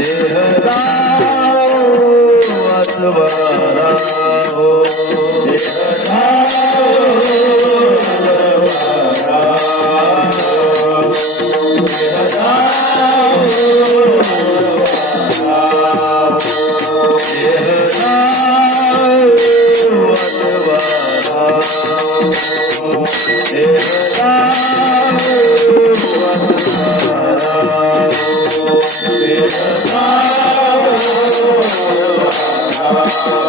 देहदा वासवारा हो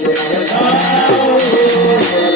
내 마음을